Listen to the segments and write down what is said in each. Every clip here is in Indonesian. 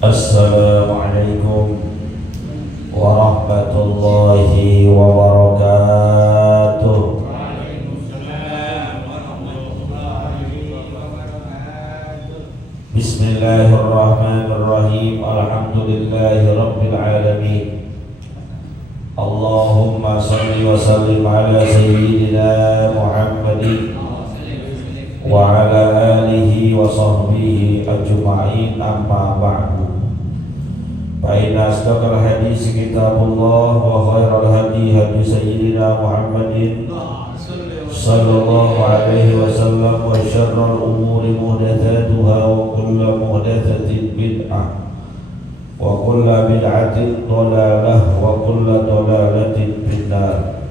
Assalamualaikum warahmatullahi wabarakatuh. Bismillahirrahmanirrahim. Alhamdulillahi rabbil alamin. Allahumma salli wa sallim ala sayyidina Muhammadin wa ala alihi wa sahbihi ajma'in, amma ba'du. Fa inna asdaqal hadits kitabullah wa khairal hadi hadi sayyidina Muhammadin sallallahu alaihi wasallam, wa syarrul umuri muhdatsatuha wa kullu muhdatsatin bid'ah wa kullu bid'atin dhalalah wa kullu dhalalatin finnar.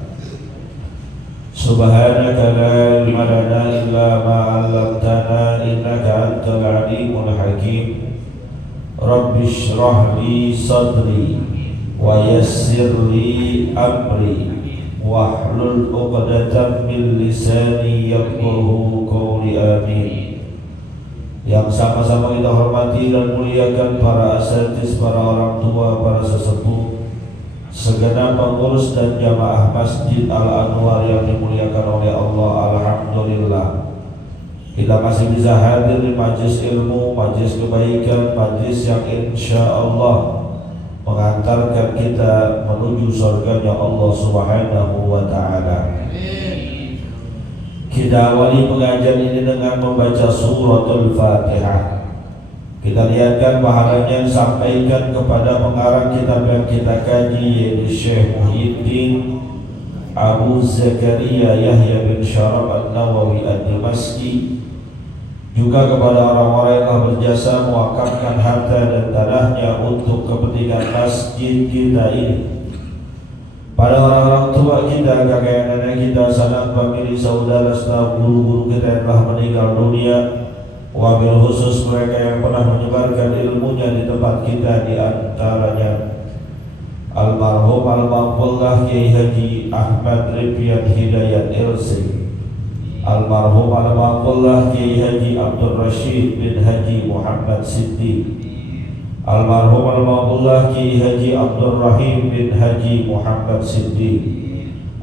Subhanaka la ilma lana illa ma 'allamtana innaka antal alimul hakim. Rabbi shrah li sadri wa yassir li amri wahlul 'uqdatam min lisani yafqahu qawli, amin. Yang sama-sama kita hormati dan muliakan para asatiz, para orang tua, para sesepuh, segenap pengurus dan jamaah Masjid Al-Anwar yang dimuliakan oleh Allah. Alhamdulillah, kita masih bisa hadir di majlis ilmu, majlis kebaikan, majlis yang insya Allah mengantarkan kita menuju surganya Allah Subhanahu wa ta'ala. Kita awali pengajian ini dengan membaca suratul Fatihah. Kita lihatkan pahalanya disampaikan kepada pengarang kitab yang kita kaji, yaitu Syekh Muhyiddin Abu Zakaria Yahya bin Syaraf An-Nawawi Ad-Dimashqi, juga kepada orang-orang yang telah berjasa mewakafkan harta dan tanahnya untuk kepentingan masjid kita ini. Pada orang-orang tua kita, kakek nenek kita, sanak famili, saudara, serta guru-guru kita yang telah meninggal dunia. Wabil khusus mereka yang pernah menyebarkan ilmunya di tempat kita, di antaranya almarhum al-maqfullah Kiai Haji Ahmad Rifyan Hidayat Ilsi, almarhum al-maqfullah Kiai Haji Abdul Rashid bin Haji Muhammad Siddiq, almarhum al-maqfullah Kiai Haji Abdul Rahim bin Haji Muhammad Siddiq,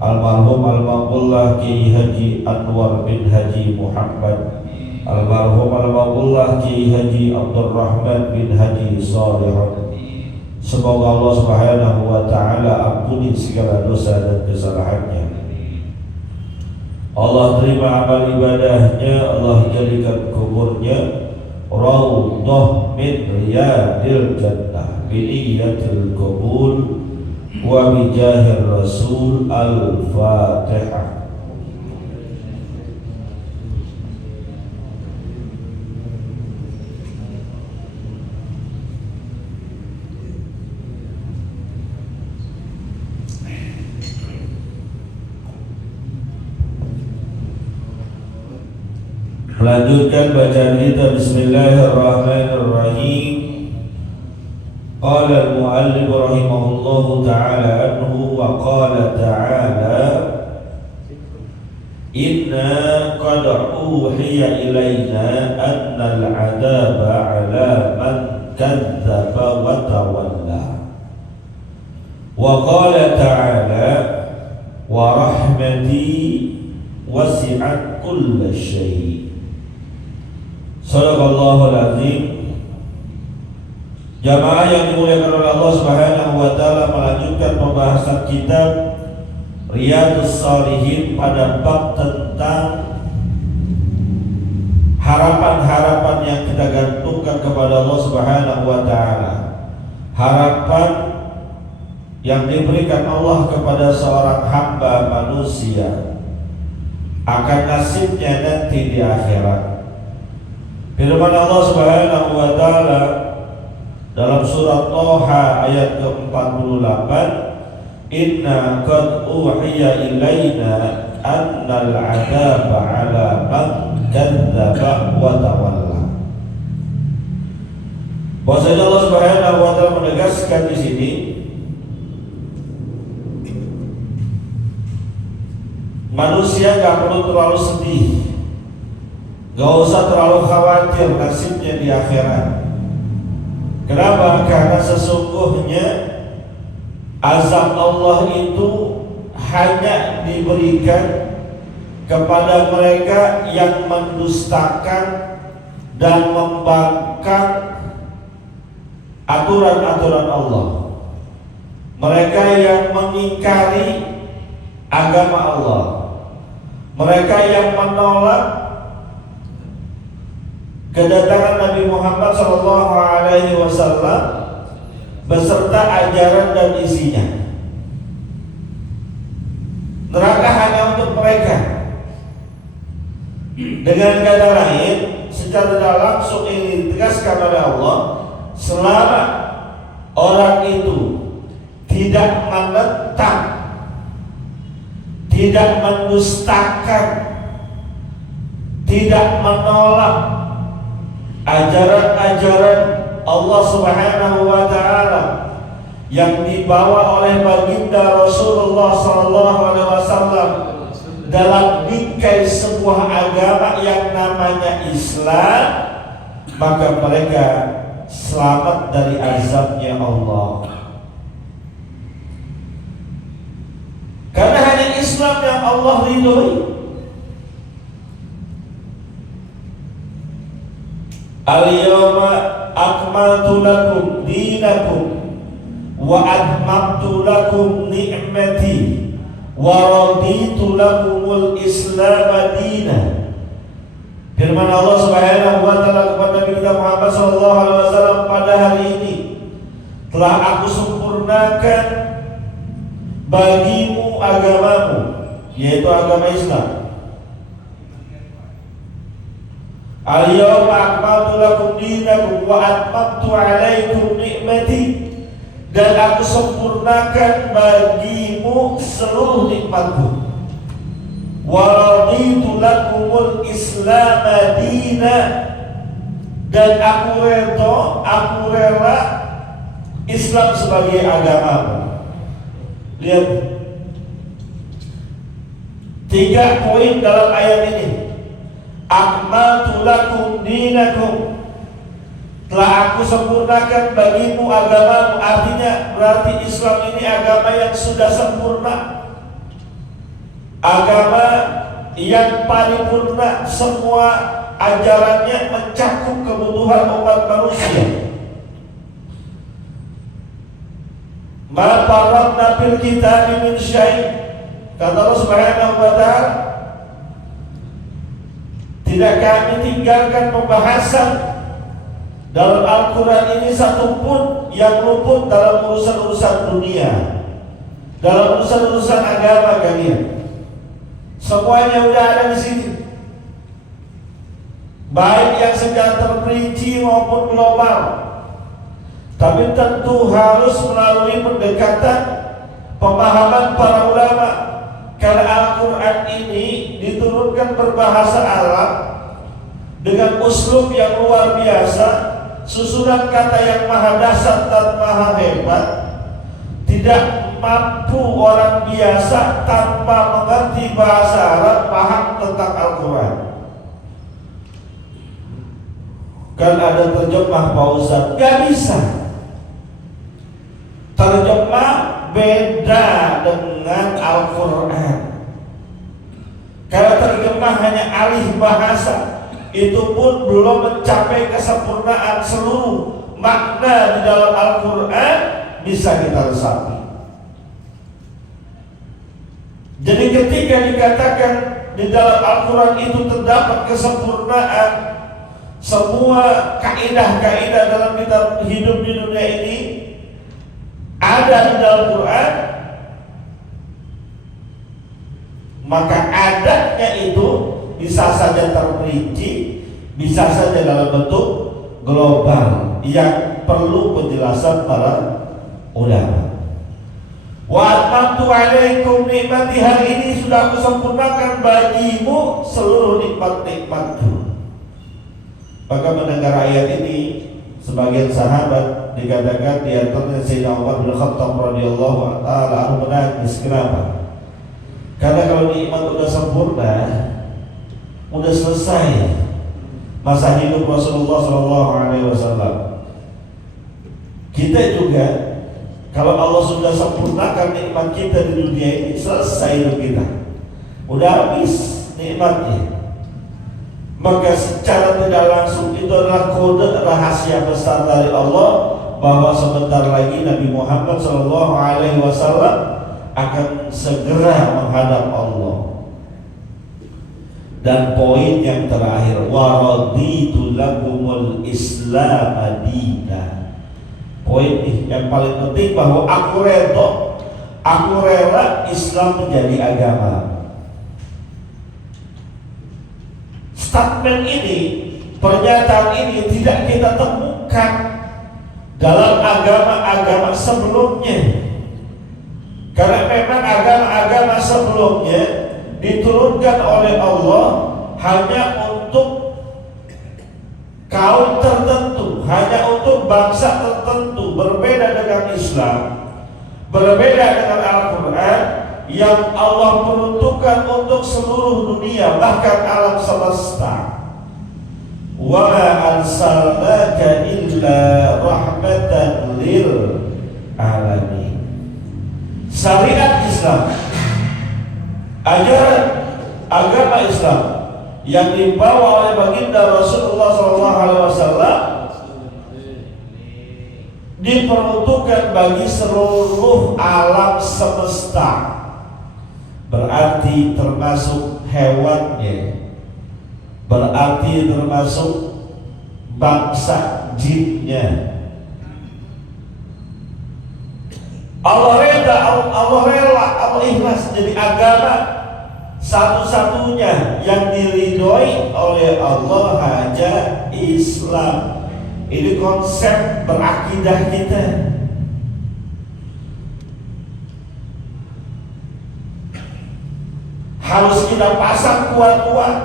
almarhum al-maqfullah Kiai Haji Anwar bin Haji Muhammad, almarhum al-maqfullah Kiai Haji Abdul Rahman bin Haji Salihun. Semoga Allah Subhanahu wa ta'ala ampuni segala dosa dan kesalahannya. Allah terima amal ibadahnya, Allah jadikan kuburnya raudhah min riyadil jannah biniyatil qabul wa bijahir rasul. Al-Fatihah. Melanjutkan bacaan kita. Bismillahirrahmanirrahim. Qala al-muallif rahimahullahu ta'ala anhu wa qala ta'ala inna qad uhiya ilayna anna al-'adaba 'ala man kadzdzaba wa tawalla. Wa qala ta'ala wa rahmati wasi'at kulla syai'. Sadaqallahul azim. Jamaah yang dimuliakan oleh Allah Subhanahu wa ta'ala, melanjutkan pembahasan kitab Riyadhus Shalihin pada bab tentang harapan-harapan yang kita gantungkan kepada Allah Subhanahu wa ta'ala. Harapan yang diberikan Allah kepada seorang hamba manusia akan nasibnya nanti di akhirat. Firman Allah Subhanahu wa ta'ala dalam surat Thaha ayat ke-48, inna qad uhiya ilayna annal 'adaba 'ala man kadzdzaba wa tawalla. Bahwasanya Allah Subhanahu wa ta'ala menegaskan di sini manusia gak perlu terlalu sedih, gak usah terlalu khawatir nasibnya di akhirat. Kenapa? Karena sesungguhnya azab Allah itu hanya diberikan kepada mereka yang mendustakan dan membangkang aturan-aturan Allah. Mereka yang mengingkari agama Allah, mereka yang menolak kedatangan Nabi Muhammad SAW beserta ajaran dan isinya. Neraka hanya untuk mereka. Dengan kata lain, secara tidak langsung ini ditegaskan oleh Allah, selama orang itu tidak menentang, tidak mendustakan, tidak menolak ajaran-ajaran Allah Subhanahu wa taala yang dibawa oleh baginda Rasulullah sallallahu alaihi wasallam dalam bingkai sebuah agama yang namanya Islam, maka mereka selamat dari azabnya Allah. Karena hanya Islam yang Allah ridhoi. Al-yawma akmaltu lakum dinakum wa atmamtu lakum ni'mati wa raditu lakumul Islam dinan. Firman Allah Subhanahu wa taala kepada Nabi kita Muhammad sallallahu alaihi wasallam, pada hari ini telah aku sempurnakan bagimu agamamu, yaitu agama Islam. Al-yawma akmaltu lakum dinakum wa atmamtu alaikum ni'mati, dan aku sempurnakan bagimu seluruh nikmatku. Wa raditu lakumul Islam dinan, dan aku rela Islam sebagai agamamu. Lihat 3 poin dalam ayat ini. Akmaltu lakum dinakum, telah aku sempurnakan bagimu agamamu. Artinya berarti Islam ini agama yang sudah sempurna, agama yang paripurna, semua ajarannya mencakup kebutuhan umat manusia. Ma farratna fil kitabi min syai', kata Allah Subhanahu wa taala, tidak kami tinggalkan pembahasan dalam Al-Quran ini satupun yang luput dalam urusan-urusan dunia, dalam urusan-urusan agama kalian. Semuanya udah ada di sini, baik yang secara terperinci maupun global. Tapi tentu harus melalui pendekatan pemahaman para ulama, karena Al-Quran ini diturunkan berbahasa Arab dengan uslub yang luar biasa, susunan kata yang maha dasar dan maha hebat. Tidak mampu orang biasa tanpa mengerti bahasa Arab paham tentang Al-Quran. Kan ada terjemah Pak Ustaz, gak bisa. Terjemah beda dengan Al-Quran. Karena terjemah hanya alih bahasa, itu pun belum mencapai kesempurnaan. Seluruh makna di dalam Al-Quran bisa kita resapi. Jadi ketika dikatakan di dalam Al-Quran itu terdapat kesempurnaan, semua kaidah-kaidah dalam kita hidup di dunia ini ada di dalam Quran, maka adatnya itu bisa saja terperinci, bisa saja dalam bentuk global yang perlu penjelasan para ulama. Wa atmamtu alaikum nikmati, hari ini sudah aku sempurnakan bagimu seluruh nikmat-nikmatku. Maka mendengar ayat ini, sebagian sahabat dikatakan di antaranya Sayyidina Umar bin Khattab radhiyallahu taala anhu menangis. Kenapa? Karena kalau nikmat udah sempurna, udah selesai masa hidup Rasulullah sallallahu alaihi wasallam. Kita juga kalau Allah sudah sempurnakan nikmat kita di dunia ini, selesai hidup kita, udah habis nikmatnya. Maka secara tidak langsung itu adalah kode rahasia besar dari Allah bahwa sebentar lagi Nabi Muhammad SAW akan segera menghadap Allah. Dan poin yang terakhir, waraditu lakumul Islam madina. Poin yang paling penting bahwa aku rela Islam menjadi agama. Statement ini, pernyataan ini tidak kita temukan dalam agama-agama sebelumnya. Karena memang agama-agama sebelumnya diturunkan oleh Allah hanya untuk kaum tertentu, hanya untuk bangsa tertentu. Berbeda dengan Islam, berbeda dengan Al-Quran yang Allah peruntukkan untuk seluruh dunia, bahkan alam semesta. Wa ma arsalnaka illa rahmatan lil alamin. Syariat Islam, ajaran agama Islam yang dibawa oleh baginda Rasulullah SAW diperuntukkan bagi seluruh alam semesta. Berarti termasuk hewannya, berarti termasuk bangsa jinnya. Allah rela, Allah ikhlas jadi agama satu-satunya yang diridhoi oleh Allah hanya Islam. Ini konsep berakidah kita. Harus kita pasang kuat-kuat.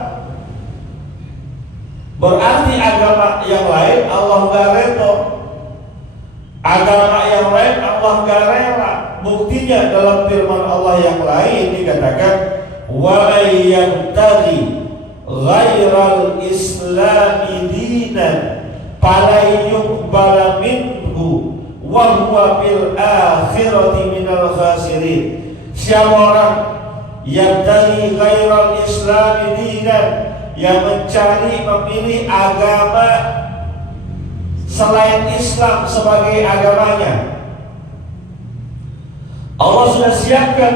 Berarti agama yang lain Allah gak rela, agama yang lain Allah gak rela. Buktinya dalam firman Allah yang lain dikatakan, wa may yabtaghi ghairal islami dinan fala yuqbala minhu wa huwa fil akhirati minal khasirin. Siapa orang yang dari ghairal islami dinan, yang mencari, memilih agama selain Islam sebagai agamanya, Allah sudah siapkan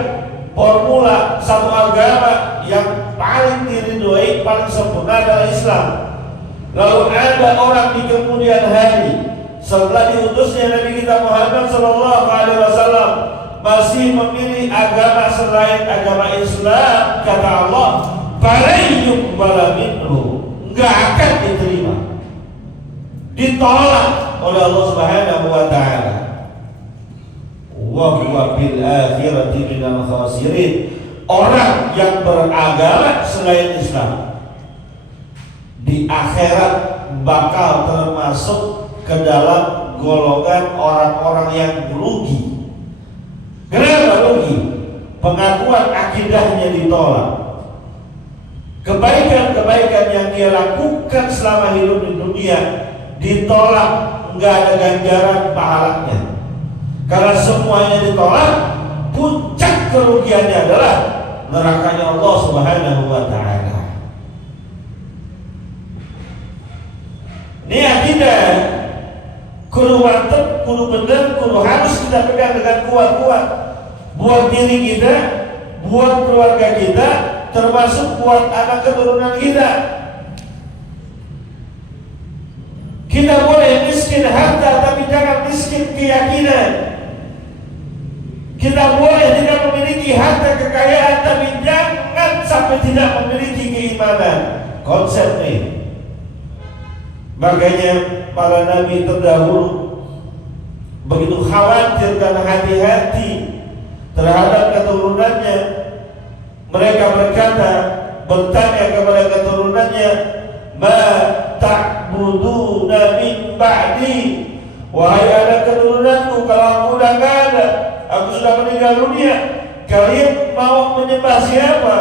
formula satu agama yang paling diridhoi, paling sempurna adalah Islam. Lalu ada orang di kemudian hari setelah diutusnya Nabi kita Muhammad SAW masih memilih agama selain agama Islam, kata Allah, falayyuk balaminhu, nggak akan diterima, ditolak oleh Allah Subhanahu wa Ta'ala. Wa huwa bil akhirati minal khasirin. Orang yang beragama selain Islam di akhirat bakal termasuk ke dalam golongan orang-orang yang rugi. Kenapa rugi? Pengakuan akidahnya ditolak. Kebaikan-kebaikan yang dia lakukan selama hidup di dunia ditolak, nggak ada ganjaran pahalanya. Karena semuanya ditolak, puncak kerugiannya adalah nerakanya Allah Subhanahu wa Ta'ala. Ini akidah kudu mantep, kudu bener, kudu harus kita pegang dengan kuat-kuat. Buat diri kita, buat keluarga kita, termasuk buat anak keturunan kita. Kita boleh miskin harta, tapi jangan miskin keyakinan. Kita boleh tidak memiliki harta kekayaan, tapi jangan sampai tidak memiliki keimanan. Konsep ini. Makanya para nabi terdahulu begitu khawatir dan hati-hati terhadap keturunannya. Mereka bertanya kepada keturunannya, ma ta'buduna min ba'di, wahai anak keturunanku, kalau aku udah gak ada, aku sudah meninggal dunia, kalian mau menyembah siapa?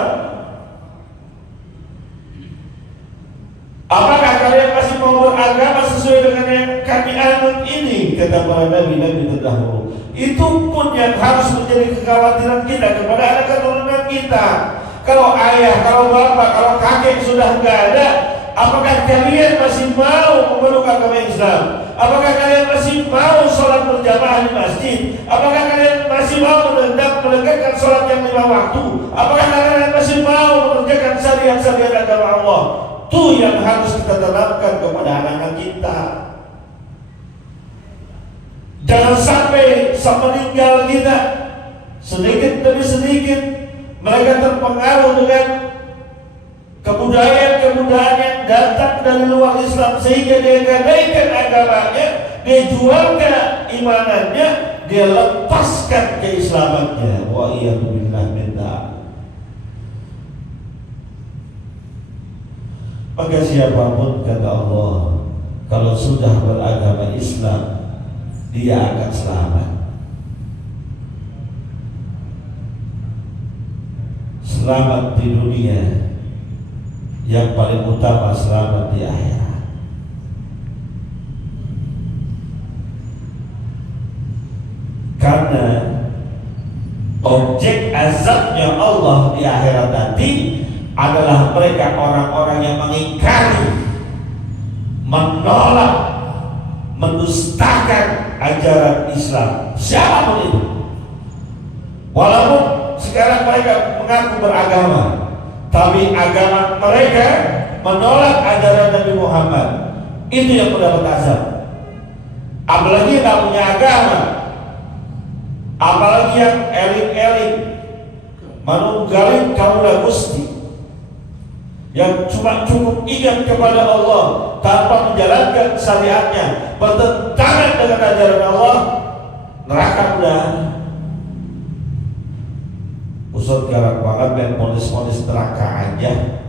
Apakah kalian masih mau beragama agama sesuai dengan yang kami anut ini, kata para nabi-nabi terdahulu. Itu pun yang harus menjadi kekhawatiran kita kepada anak keturunan kita. Kalau ayah, kalau bapak, kalau kakek sudah nggak ada, apakah kalian masih mau memeluk agama Islam? Apakah kalian masih mau sholat berjamaah di masjid? Apakah kalian masih mau menegakkan sholat yang 5 waktu? Apakah kalian masih mau mengerjakan syariat-syariat agama Allah? Itu yang harus kita tanamkan kepada anak-anak kita. Jangan sampai semeninggal kita, sedikit demi sedikit mereka terpengaruh dengan kebudayaan yang datang dari luar Islam, sehingga dia gadaikan agamanya, dia jualkan imanannya, dia lepaskan keislamannya. Wa iyadu billah minta. Maka siapapun, kata Allah, kalau sudah beragama Islam, dia akan selamat. Selamat di dunia, yang paling utama selamat di akhirat. Karena objek azabnya Allah di akhirat nanti adalah mereka orang-orang yang mengingkari, menolak, mendustakan ajaran Islam. Siapapun itu, walaupun sekarang mereka mengaku beragama, tapi agama mereka menolak ajaran Nabi Muhammad, itu yang mendapat azab. Apalagi yang tak punya agama, apalagi yang eling-eling manunggaling kaulah Gusti, yang cuma cukup ingat kepada Allah tanpa menjalankan syariatnya, bertentangan dengan ajaran Allah, neraka udah. Ustaz galak banget main ponis-ponis neraka aja.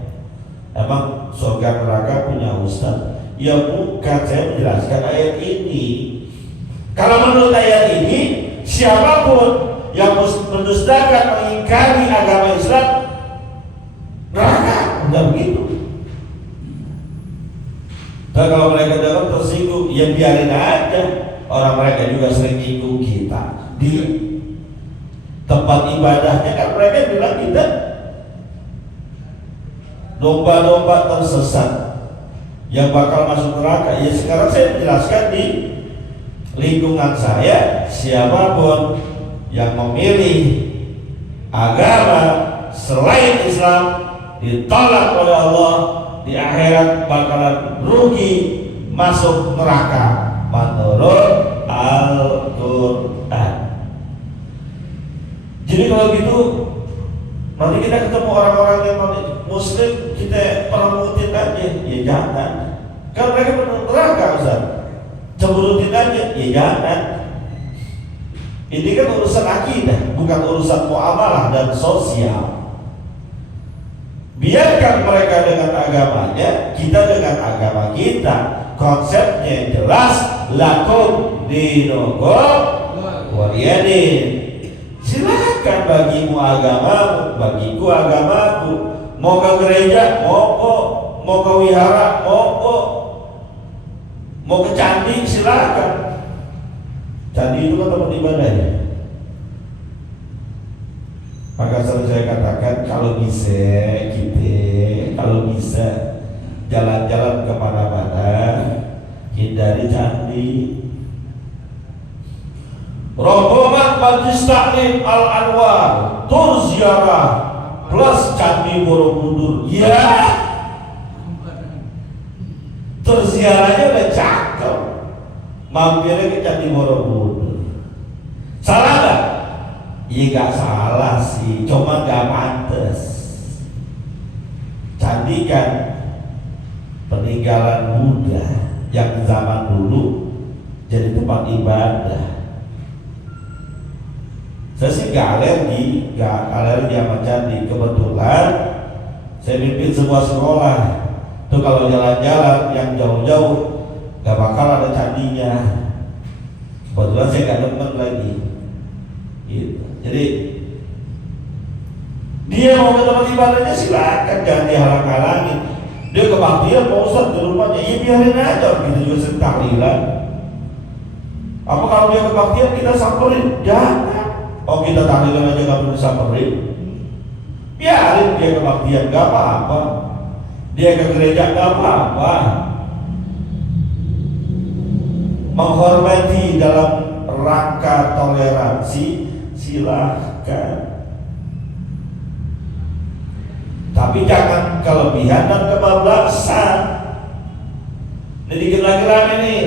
Emang surga neraka punya Ustaz? Ya bukan, saya menjelaskan ayat ini. Kalau menurut ayat ini, siapapun yang mendustakan, mengingkari agama Islam, neraka. Udah begitu. Dan kalau mereka dapat tersinggung, ya biarin aja. Orang mereka juga sering nyinggung kita di tempat ibadahnya, kan mereka bilang kita domba-domba tersesat yang bakal masuk neraka. Ya sekarang saya menjelaskan di lingkungan saya, siapapun yang memilih agama selain Islam ditolak oleh Allah, di akhirat bakalan rugi, masuk neraka menurut Al-Quran. Jadi kalau gitu, nanti kita ketemu orang-orang yang Muslim, kita permutin aja, ya jangan. Kan mereka penuh neraka, Ustaz. Cemburutin aja, ya jangan. Ini kan urusan akidah, bukan urusan muamalah dan sosial. Biarkan mereka dengan agamanya, kita dengan agama kita. Konsepnya jelas, lakum dinukum waliyadin. Silakan, bagimu agamamu, bagiku agamaku. Mau ke gereja, mau ke wihara, mau ke candi, silakan. Candi itu kan tempat ibadahnya. Maka sering saya katakan, kalau bisa jalan-jalan kemana-mana, hindari candi. Rombongan Majlis Taklim Al-Anwar tur ziarah plus Candi Borobudur. Ya, terziarahnya udah cakep, mampirnya ke Candi Borobudur. Salah gak? Iya gak salah sih, cuma gak pantas. Candi kan peninggalan Buddha yang zaman dulu jadi tempat ibadah. Saya sih gak alergi sama candi. Kebetulan saya pimpin sebuah sekolah. Tuh kalau jalan-jalan yang jauh-jauh gak bakal ada candinya. Kebetulan saya gak demen lagi gitu. Jadi dia mau ke tempat ibadahnya silakan, jangan dihalang-halangin. Dia kebaktian Pak Ustaz di rumahnya, ya biarin aja, kita juga sering tahlilan. Apa kalau dia kebaktian kita samperin? Jangan. Oh kita tahlilan aja gak perlu samperin. Biarin dia kebaktian, gak apa-apa. Dia ke gereja gak apa-apa. Menghormati dalam rangka toleransi silahkan. Tapi jangan kelebihan dan kebablasan. Ini dikit lagi rame nih.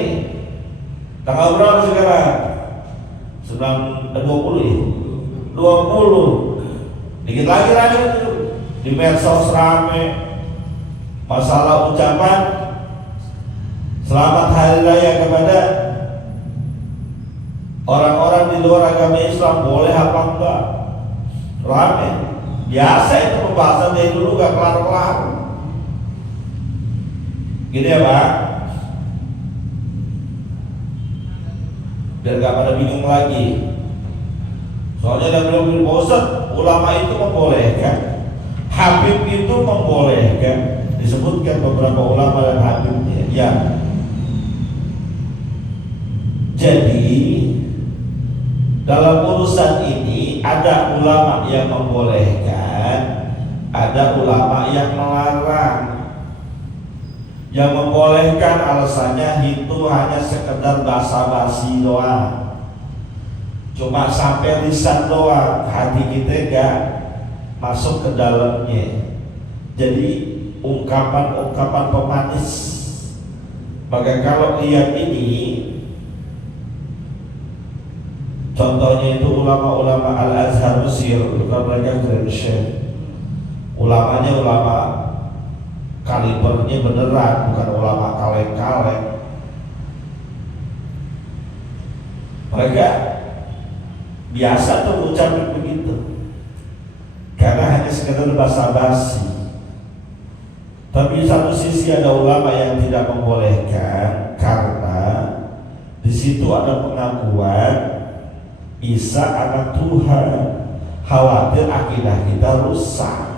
Tanggal berapa sekarang? 20 ya? 20. Dikit lagi rame di medsos rame. Masalah ucapan selamat hari raya kepada orang-orang di luar agama Islam, boleh apa enggak? Rame. Biasa itu pembahasan dari dulu gak kelar-kelar. Gini ya Pak, biar gak pada bingung lagi. Soalnya ada bilang Ustaz, ulama itu membolehkan, Habib itu membolehkan. Disebutkan beberapa ulama dan Habibnya. Ya. Jadi dalam urusan ini ada ulama yang membolehkan, ada ulama yang melarang. Yang membolehkan alasannya itu hanya sekedar basa-basi doang, cuma sampai lisan doang, hati kita gak masuk ke dalamnya. Jadi ungkapan-ungkapan pemanis. Maka kalau lihat ini, contohnya itu ulama-ulama Al-Azhar Mesir, bukan mereka Grand Sheikh. Ulamanya ulama kalibernya beneran, bukan ulama kaleng-kaleng. Mereka biasa tuh ucapin begitu, karena hanya sekedar basa-basi. Tapi di satu sisi ada ulama yang tidak membolehkan, karena di situ ada pengakuan Isa anak Tuhan, khawatir akidah kita rusak.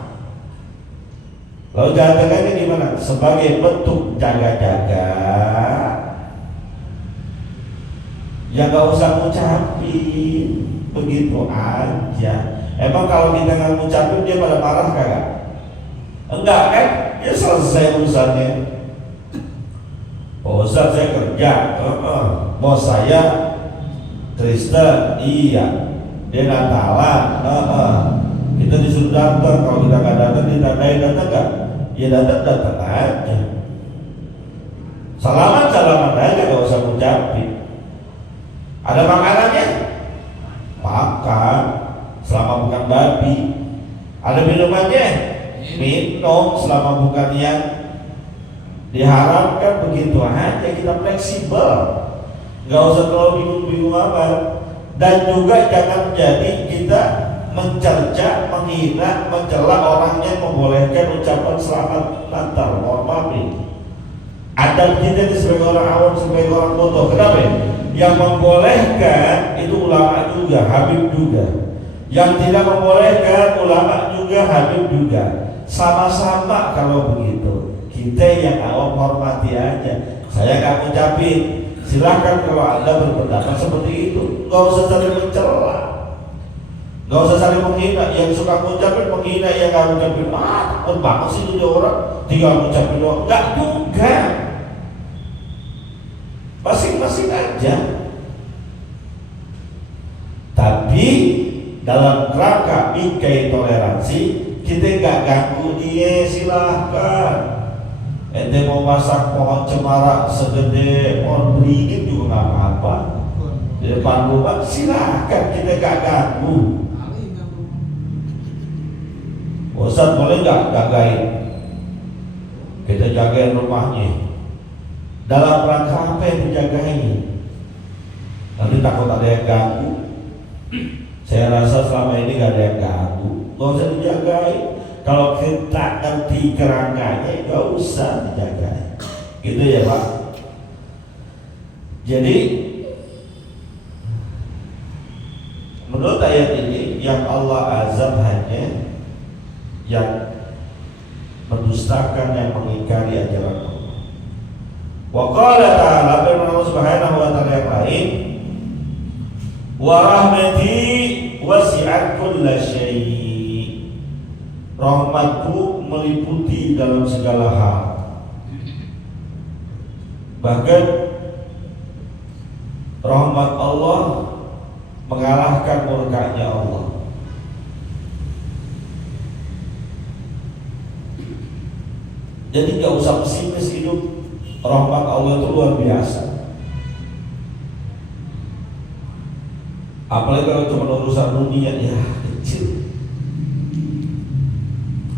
Lalu jangan-jangan gimana? Sebagai bentuk jaga-jaga, ya gak usah ngucapin, begitu aja. Emang kalau kita nggak ngucapin dia pada marah kagak? Enggak kan? Ya selesai urusannya. Oh Ustaz saya kerja, bos saya Kristen, iya. Dia Natalan, kita disuruh datang. Kalau kita nggak datang, ditandai datang nggak? Ya datang aja. Salaman aja, nggak usah ngucapin. Ada makanannya? Makan, selama bukan babi. Ada minumannya? Minum, selama bukan yang diharapkan. Begitu aja, kita fleksibel, nggak usah terlalu bingung-bingung amat. Dan juga jangan jadi kita mencerca, menghina, mencela orang yang membolehkan ucapan selamat Natal. Mohon maaf nih, adab kita ini sebagai orang awam, sebagai orang bodoh. Kenapa? Yang membolehkan itu ulama juga, Habib juga. Yang tidak membolehkan ulama juga, Habib juga. Sama-sama kalau begitu. Kita yang awam hormati aja. Saya nggak ngucapin. Silahkan kalau Anda berpendapat seperti itu. Nggak usah saling mencela, nggak usah saling menghina. Yang suka ngucapin menghina, yang nggak ngucapin, takut banget sih itu orang tinggal ngucapin doang. Nggak juga. Masing-masing aja. Tapi dalam kerangka bingkai toleransi, kita nggak ganggu dia, silahkan. Ente mau masak pohon cemara segede pohon beringin juga nggak apa-apa di depan rumah, silahkan, kita nggak ganggu. Ustaz boleh nggak jagain? Kita jagain rumahnya. Dalam rangka apa yang dijagain? Nanti takut ada yang ganggu. Saya rasa selama ini nggak ada yang ganggu, nggak usah dijagain. Kalau kita ngerti kerangkanya, nggak usah dijagain. Gitu ya Pak. Jadi menurut ayat ini, yang Allah azab hanya yang mendustakan, yang mengingkari ajaran Allah. Wa qala ta'ala, firman Allah Subhanahu wa ta'ala yang lain, wa rahmati wasi'at kulla syai'. Rahmatku meliputi dalam segala hal. Bahkan rahmat Allah mengalahkan murkanya Allah. Jadi gak usah pesimis hidup. Rahmat Allah itu luar biasa. Apalagi kalau cuma urusan dunia, ya kecil.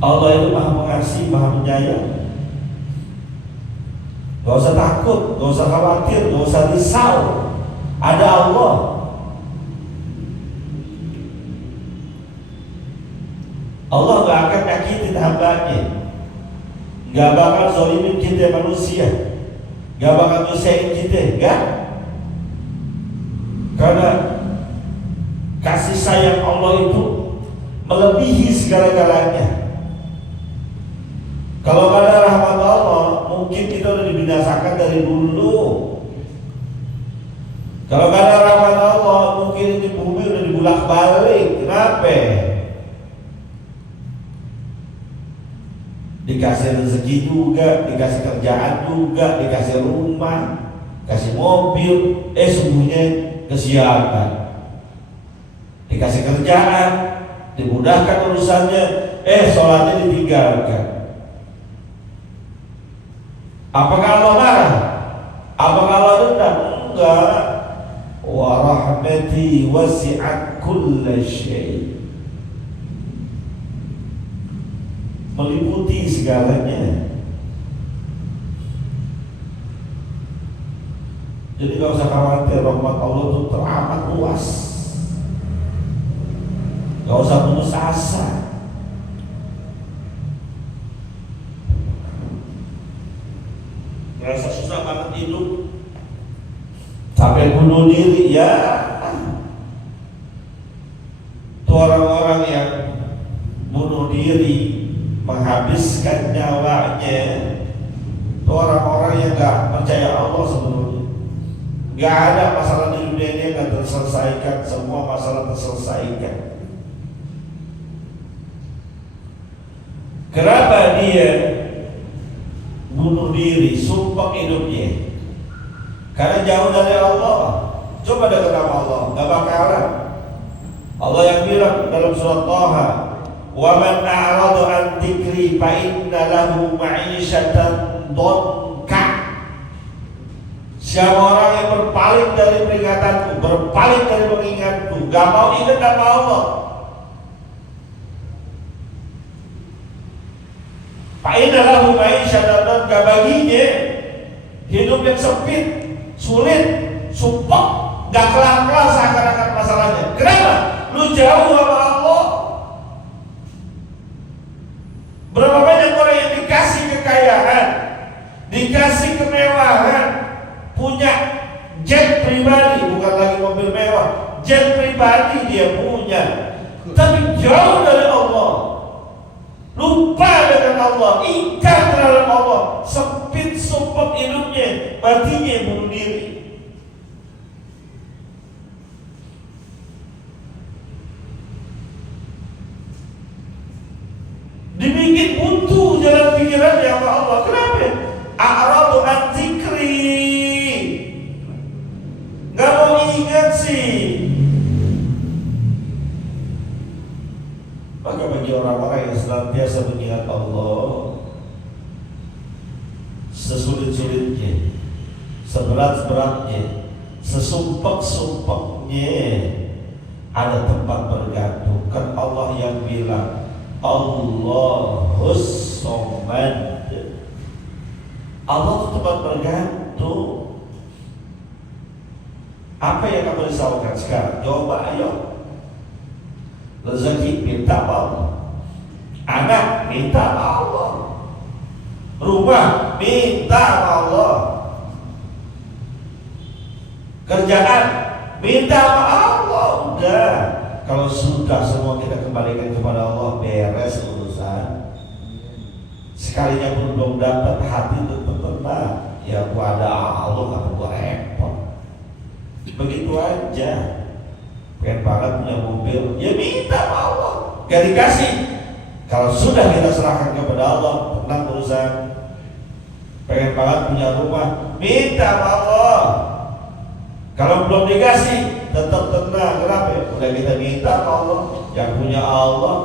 Allah itu maha mengasihi, maha menyayang. Gak usah takut, gak usah khawatir, gak usah risau. Ada Allah. Allah gak akan nyakitin hambanya, gak bakal zalimin kita manusia, gak bakal nyusahin kita, gak. Karena kasih sayang Allah itu melebihi segala-galanya. Kalau gak ada rahmat Allah, mungkin kita udah dibinasakan dari dulu. Kalau gak ada rahmat Allah, mungkin ini bumi udah dibulak-balik. Kenapa? Dikasih rezeki juga, dikasih kerjaan juga, dikasih rumah, kasih mobil, sungguhnya kesiapan. Dikasih kerjaan, dimudahkan urusannya, sholatnya ditinggalkan. Apakah Allah marah? Apakah Allah dendam? Enggak. Wa rahmati wasi'at kulla syai'. Meliputi segalanya. Jadi gak usah khawatir, rahmat Allah itu teramat luas. Gak usah putus asa. Merasa susah banget hidup, sampai bunuh diri, ya. Itu orang-orang yang bunuh diri, menghabiskan nyawanya, itu orang-orang yang gak percaya Allah sebenarnya. Gak ada masalah di dunia ini yang gak terselesaikan. Semua masalah terselesaikan. Kenapa dia bunuh diri, sumpah hidupnya? Karena jauh dari Allah. Coba dengar nama Allah, gak bakalan. Allah yang bilang dalam surat Taha, wa man a'radu an dzikri fa inna lahu ma'isyatan dhanka. Siapa orang yang berpaling dari peringatanku, berpaling dari mengingatku, gak mau ingat nama Allah, fa inna lahu ma'isyatan dhanka, baginya hidup yang sempit, sulit, sumpah, gak kelar-kelar seakan-akan masalahnya. Kenapa? Lu jauh sama Allah. Berapa banyak orang yang dikasih kekayaan, dikasih kemewahan, punya jet pribadi, bukan lagi mobil mewah, jet pribadi dia punya, tapi jauh dari Allah, lupa dengan Allah, ingkar terhadap Allah, sempit sumpah hidupnya, matinya bunuh diri. Dibikin buntu jalan pikirannya sama Allah. Kenapa? A'radu an dzikri, gak mau ingat sih. Maka bagi orang-orang yang senantiasa mengingat Allah, sesulit-sulitnya, seberat-beratnya, sesumpek-sumpeknya, ada tempat bergantung. Kan Allah yang bilang, Allahus Somad. Allah itu tempat bergantung. Apa yang kamu risaukan sekarang? Coba ayo. Rezeki minta Allah, anak minta Allah, rumah minta Allah, kerjaan minta Allah. Udah, kalau sudah semua kita kembalikan kepada Allah, beres urusan. sekalinya pun belum dapat, hati itu tenang. Ya gua ada Allah, nggak gua repot. Begitu aja. Pengen banget punya mobil, ya minta sama Allah, gak dikasih. Kalau sudah kita serahkan kepada Allah, tenang urusan. Pengen banget punya rumah, minta sama Allah. Kalau belum dikasih, tetap tenang. Kenapa? Udah kita minta sama Allah, yang punya Allah.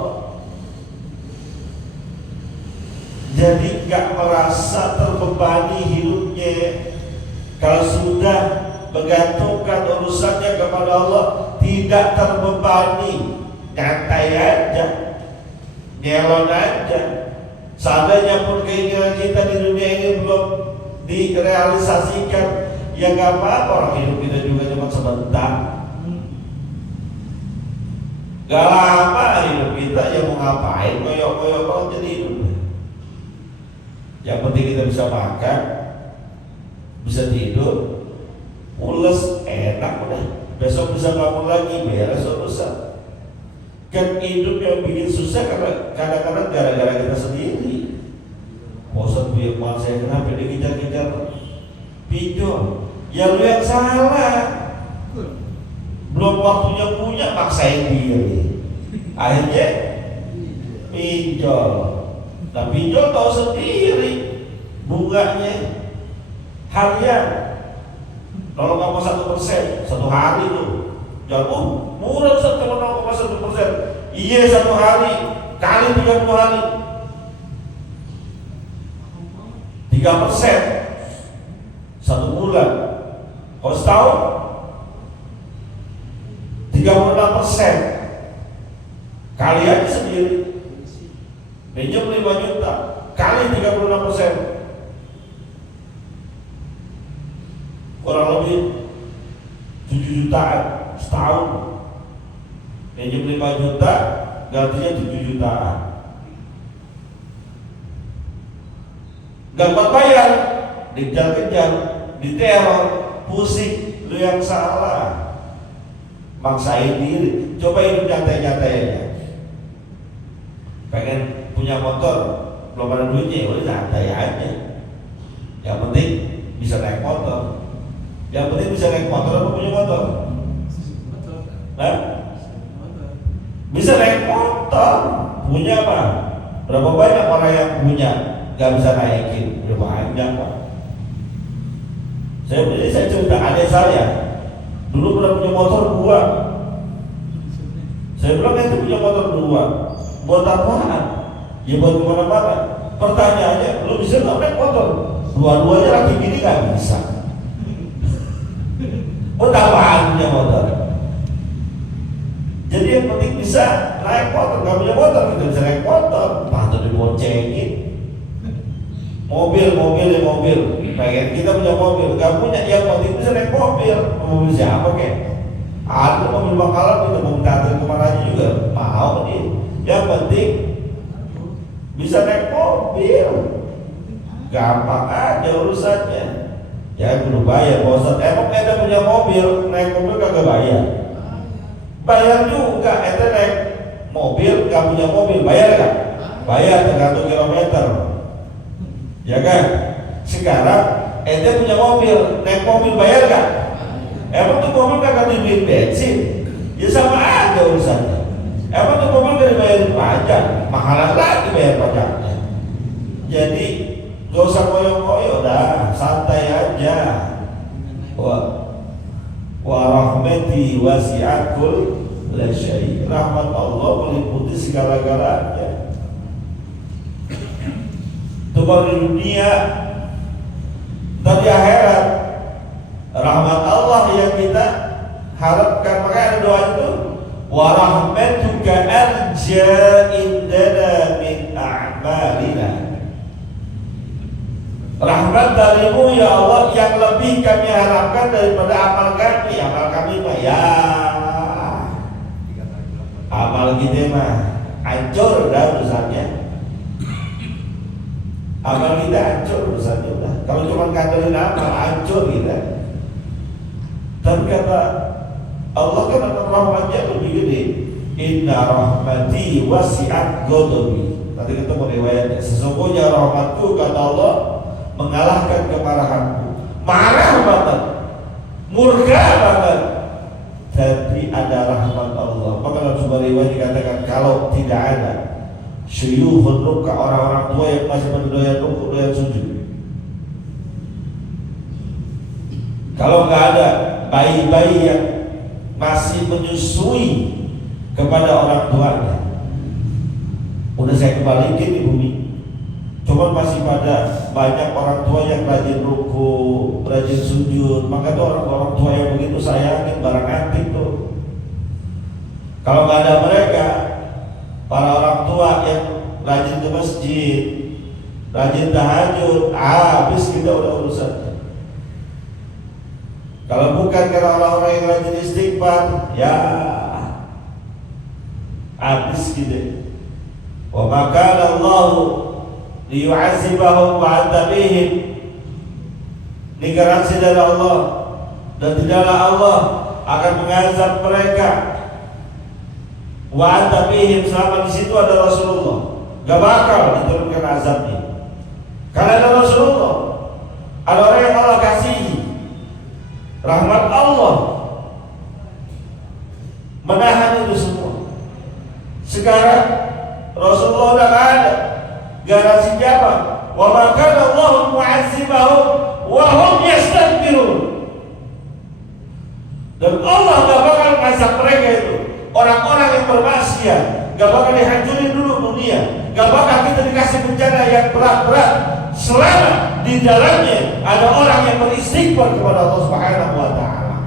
Jadi gak merasa terbebani hidupnya. Kalau sudah menggantungkan urusannya kepada Allah, tidak terbebani, nyantai aja, nyelon aja. Seandainya pun keinginan kita di dunia ini belum direalisasikan, ya gak apa-apa, orang hidup kita juga cuma sebentar. Gak lama hidup kita, ya mau ngapain, koyok-koyok banget jadi hidup. Yang penting kita bisa makan, bisa tidur, pules, enak udah. Besok bisa bangun lagi, beres urusan. Kan hidup yang bikin susah karena kadang-kadang gara-gara kita sendiri. Bosan punya uang, saya kenapa dikejar-kejar pinjol? Ya lu yang salah. Belum waktunya punya, maksain diri. Akhirnya pinjol. Nah pinjol tahu sendiri bunganya harian 0,1% satu hari tuh. Jangan murah cuma 0,1%. Iya satu hari kali 30 hari 3% satu bulan. Kalau setahun 36%. Kali aja sendiri. Pinjam 5 juta kali 36%, kurang lebih 7 jutaan setahun. Pinjam 5 juta gantinya 7 jutaan. Gak kuat bayar, dikejar-kejar, diteror, pusing, lu yang salah. Maksain diri, coba hidup nyantai-nyantai aja. Pengen punya motor, belum ada duitnya, udah santai aja. Yang penting bisa naik motor. Yang penting bisa naik motor apa punya motor? Nah? Bisa naik motor, punya apa? Berapa banyak orang yang punya gak bisa naikin? Udah banyak Pak. Saya cerita adik saya dulu pernah punya motor 2. Saya bilang itu punya motor 2, buat apaan? Ya buat kemana-mana. Pertanyaannya, lu bisa nggak naik motor? Dua-duanya laki bini nggak bisa. Buat apaan punya motor? Jadi yang penting bisa naik motor. Nggak punya motor, kita bisa naik motor. Patut diboncengin. Mobil. Pengen kita punya mobil, nggak punya. Yang penting bisa naik mobil. Mobil siapa kek? Ada mobil bakalan kita mau datang kemana aja juga mau nih. Yang penting bisa naik mobil, gampang aja urusannya. Ya kudu bayar bosan. Emang ente punya mobil, naik mobil kagak bayar? Bayar juga. Ente naik mobil, gak punya mobil, bayar gak? Bayar tergantung kilometer. Ya kan? Sekarang ente punya mobil, naik mobil bayar gak? Emang tuh mobil kagak dibeliin bensin? Ya sama aja urusannya. Emang tuh mobil gak dibayarin pajak? Mahalan lagi bayar pajaknya. Jadi gak usah koyo-koyo dah, santai aja. Wa rahmati wasi'at kulla syai'. Rahmat Allah meliputi segala-galanya. Itu baru di dunia. Dan di akhirat rahmat Allah yang kita harapkan. Makanya ada doa itu, wa rahmatuka arja indana min a'malina. Rahmat darimu ya Allah yang lebih kami harapkan daripada amal kami. Amal kami mah ya amal kita mah hancur dah urusannya. Amal kita hancur urusannya udah. Kalau cuma ngandelin amal hancur kita. Tapi kata Allah kan rahmatnya lebih gede. Inna rahmati wasi'at ghadabi. Nanti ketemu riwayatnya. Sesungguhnya rahmatku, kata Allah, mengalahkan kemarahanku. Marah banget, murka banget, tapi ada rahmat Allah. Maka dalam sebuah riwayat dikatakan, kalau tidak ada syuyuhun rukka, orang-orang tua yang masih berdoa rukuk dan sujud, kalau nggak ada bayi-bayi yang masih menyusui kepada orang tuanya, udah saya kebalikin di bumi. Cuman masih pada banyak orang tua yang rajin ruku, rajin sujud. Maka tuh orang tua yang begitu sayangin barang antik tuh. Kalau nggak ada mereka, para orang tua yang rajin ke masjid, rajin tahajud, habis kita udah urusan. Kalau bukan karena orang-orang yang rajin istighfar, ya habis gitu. Wa maka Allah liyu'azibahum wa anta bihim. Ini garansi dari Allah, dan tidaklah Allah akan mengazab mereka wa anta bihim, selama di situ ada Rasulullah. Gak bakal diturunkan azabnya karena ada Rasulullah. Ada orang yang Allah kasihi, rahmat Allah menahan itu semua. Sekarang Rasulullah udah gak ada, garansi siapa? Wa ma kana Allahu mu'azzibahum wa hum yastakbirun. Dan Allah gak bakal ngazab mereka itu, orang-orang yang bermaksiat, gak bakal dihancurin dulu dunia, gak bakal kita dikasih bencana yang berat-berat selama di dalamnya ada orang yang beristighfar kepada Allah Subhanahu wa taala.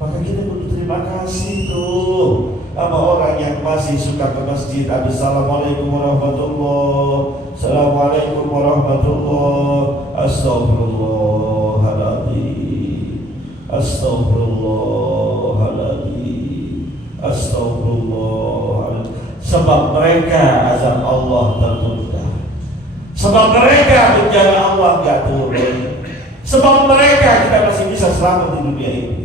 Maka kita perlu terima kasih tuh sama orang yang masih suka ke masjid. Assalamualaikum warahmatullahi, assalamualaikum warahmatullahi, astagfirullahaladzim, astagfirullahaladzim, astagfirullahaladzim. Sebab mereka azab Allah tertunda, sebab mereka bencana Allah gak turun, sebab mereka kita masih bisa selamat di dunia ini.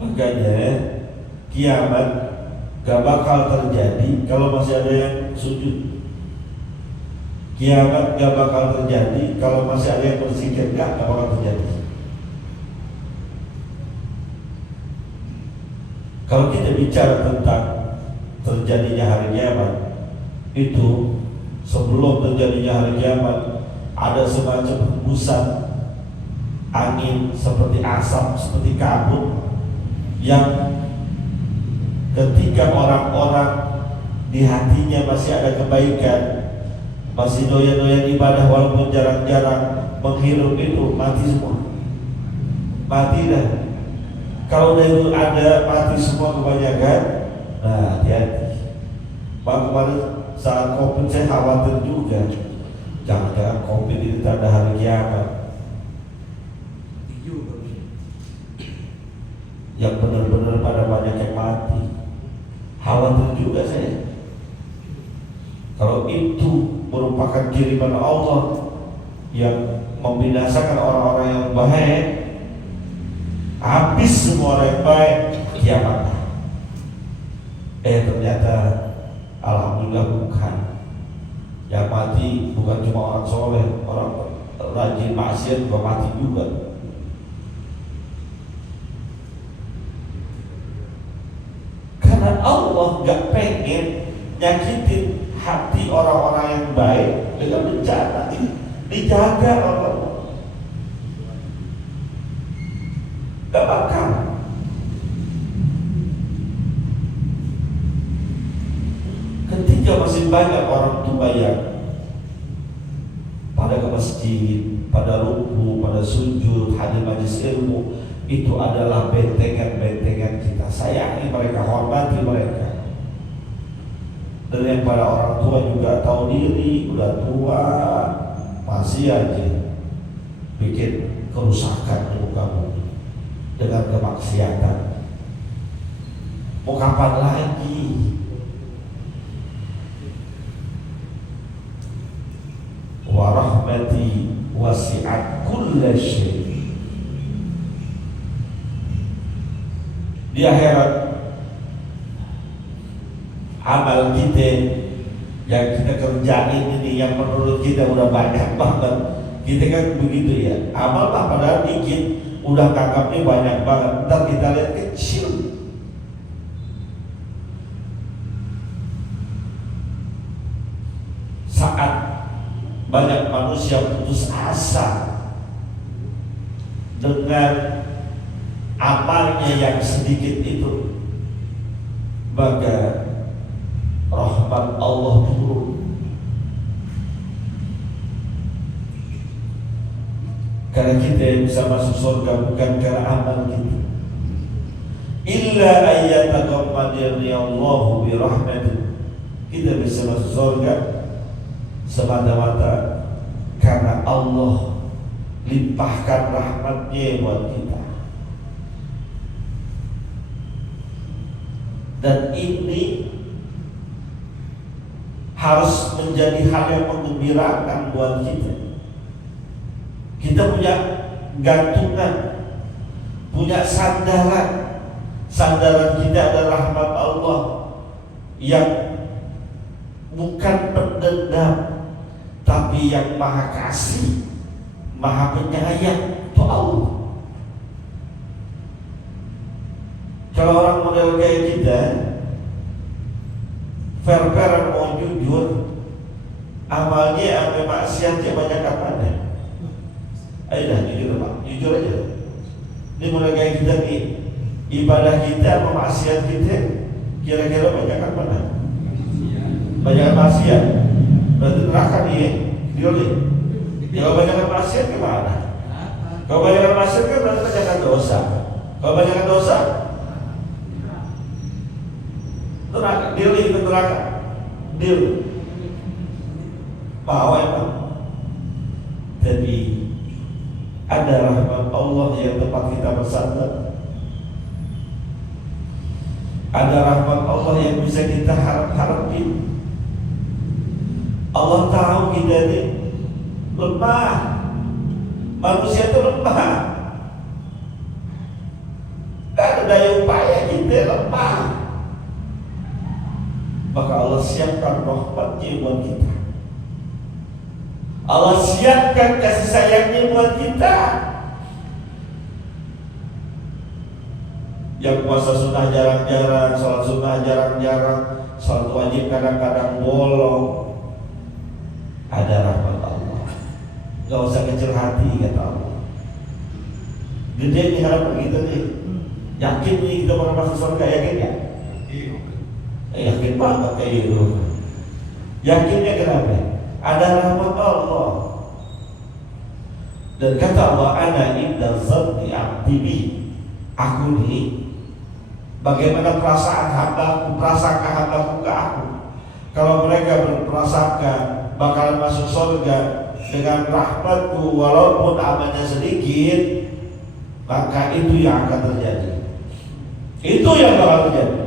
Makanya kiamat gak bakal terjadi kalau masih ada yang sujud. Kiamat gak bakal terjadi kalau masih ada yang berzikir. Gak bakal terjadi. Kalau kita bicara tentang terjadinya hari kiamat, itu sebelum terjadinya hari kiamat ada semacam hembusan angin seperti asap, seperti kabut, yang ketika orang-orang di hatinya masih ada kebaikan, masih doyan-doyan ibadah walaupun jarang-jarang menghirup, itu mati semua. Mati dah. Kalau udah itu ada mati semua kebanyakan, nah hati-hati. Kemarin saat COVID saya khawatir juga, jangan-jangan COVID itu tanda hari kiamat. Yang benar-benar pada banyak yang mati, khawatir juga saya. Kalau itu merupakan kiriman Allah yang membinasakan orang-orang yang baik, habis semua orang yang baik, kiamat. Ternyata alhamdulillah bukan. Yang mati bukan cuma orang soleh, orang rajin maksiat juga mati juga. Karena Allah gak pengen nyakitin hati orang-orang yang baik dengan bencana. Dijaga Allah. Gak bakal. Ketika masih banyak orang tua yang pada ke masjid, pada ruku, pada sujud, hadir majlis ilmu, itu adalah bentengan-bentengan kita. Sayangi mereka, hormati mereka. Dan yang pada orang tua juga tahu diri, udah tua, masih aja bikin kerusakan di muka bumi dengan kemaksiatan. Mau kapan lagi? Wa rahmati wasi'at kulla syai'. di akhirat amal kita yang kita kerjain ini yang menurut kita udah banyak banget, kita kan begitu ya, amal mah padahal dikit udah tangkapnya banyak banget, ntar kita lihat kecil. Saat banyak manusia putus asa dengan amalnya yang sedikit itu, maka rahmat Allah turun. Karena kita bisa masuk surga bukan karena amal kita. Illa ayyataqammadani Allahu bi rahmatin. Kita bisa masuk surga semata-mata karena Allah limpahkan rahmatnya buat kita. Dan ini harus menjadi hal yang menggembirakan buat kita. Kita punya gantungan, punya sandaran. Sandaran kita adalah rahmat Allah yang bukan pendendam, tapi yang maha kasih, maha penyayang, itu Allah. Kalau orang model kayak kita, fair-fairan mau jujur, amalnya sampai maksiatnya banyak apanya. Ayo dah jujur Pak, jujur aja. Ini mulai kayak kita nih, ibadah kita sama maksiat kita kira-kira banyak apa? Banyak maksiat. Berarti neraka nih, dioleh. Kalau banyak maksiat gimana? Kalau banyak maksiat kan berarti banyak dosa. Kalau banyak dosa, neraka, dioleh itu neraka, dioleh. Mau emang. Jadi ada rahmat Allah yang tempat kita bersandar. Ada rahmat Allah yang bisa kita harap-harapin. Allah tahu kita ini lemah. Manusia itu lemah. Gak ada daya upaya, kita lemah. Maka Allah siapkan rahmatnya buat kita. Allah siapkan kasih sayangnya buat kita. Yang puasa sunnah jarang-jarang, sholat sunnah jarang-jarang, sholat wajib kadang-kadang bolong. Ada rahmat Allah. Gak usah kecil hati, kata Allah. Gede nih harapan kita nih. Yakin nih kita bakal masuk surga, yakin ya? Yakin banget kayak gitu. Yakinnya kenapa? Ada rahmat Allah. Dan kata Allah, ana inda zanni abdi bi. Aku nih, bagaimana perasaan hambaku, prasangka hambaku ke aku. Kalau mereka berprasangka bakalan masuk surga dengan rahmatku walaupun amalnya sedikit, maka itu yang akan terjadi. Itu yang bakal terjadi.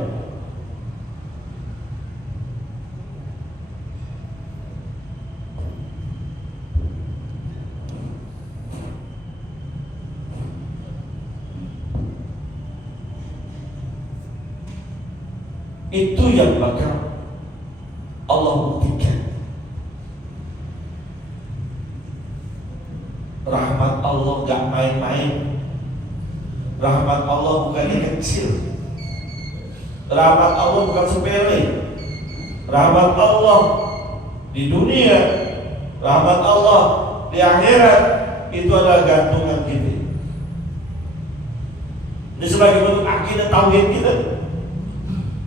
Itu yang bakal Allah buktikan. Rahmat Allah gak main-main. Rahmat Allah bukannya kecil. Rahmat Allah bukan sepele. Rahmat Allah di dunia, rahmat Allah di akhirat, itu adalah gantungan kita. Ini sebagai bentuk akidah tauhid kita.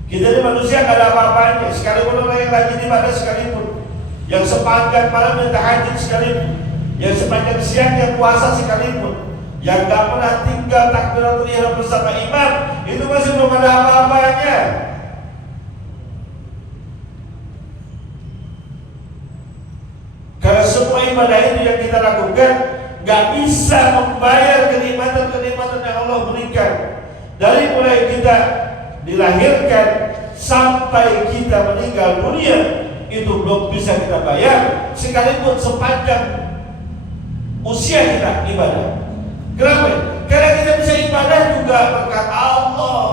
Kita ini manusia gak ada apa-apanya. Sekalipun orang yang rajin ibadah sekalipun, yang sepanjang malam yang tahajud sekalipun, yang sepanjang siang yang puasa sekalipun, yang gak pernah tinggal takbiratul ihram bersama imam, itu masih belum ada apa-apanya. Karena semua ibadah itu yang kita lakukan gak bisa membayar kenikmatan-kenikmatan yang Allah berikan. Dari mulai kita dilahirkan sampai kita meninggal dunia, itu belum bisa kita bayar sekalipun sepanjang usia kita ibadah. Kenapa? Karena kita bisa ibadah juga berkat Allah.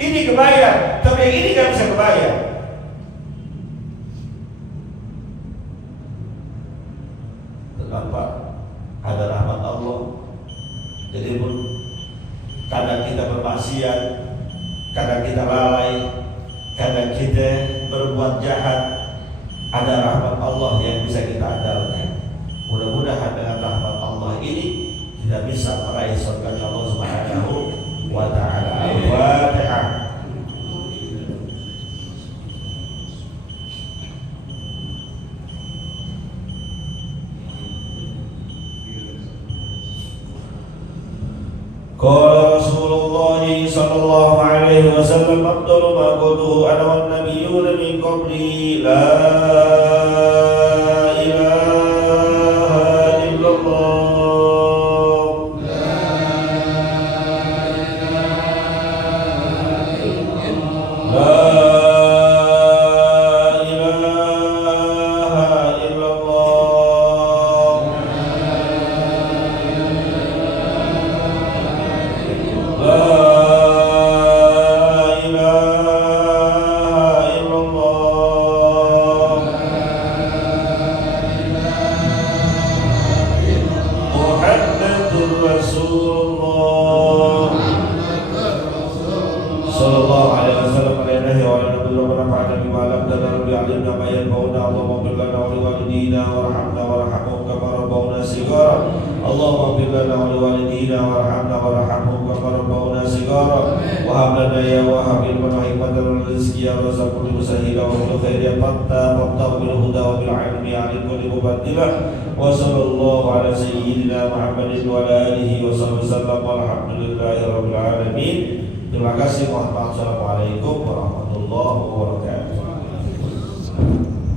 Ini kebayang, tapi yang ini gak bisa kebayang. Kenapa? Ada rahmat Allah. Jadi pun kadang kita bermaksiat, kadang kita lalai, kadang kita berbuat jahat, ada rahmat Allah yang bisa kita andalkan. Mudah-mudahan dengan rahmat Allah ini kita bisa meraih surga Allah Subhanahu wa ta'ala. Al-Fatihah. Qala Rasulullah sallallahu alaihi wasallam, afdalu ma qultuhu ana wan nabiyyuna min qabli, la ilaha illallah, la ilaha illallah, la sallallahu alaihi wasallam alaihi wa ala nabiyina wa nafa'ana bima lam tadar bi alimna ma yanfa'una. Allahumma ighfir lana wa liwalidina warhamna warhamhum kama rabbawna shighara. Allahumma ighfir lana wa liwalidina warhamna warhamhum kama rabbawna shighara. Wa hab lana ya wahhab ilman wa hikmatan wa rizqan ya razzaq kulli musahhila wa kulli khairin fatta bil huda wa bil ilmi ya kulli mubaddila. Wa sallallahu ala sayyidina Muhammadin wa ala alihi wa sahbihi wasallam walhamdulillahi rabbil alamin. Terima kasih. Wassalamualaikum warahmatullahi wabarakatuh.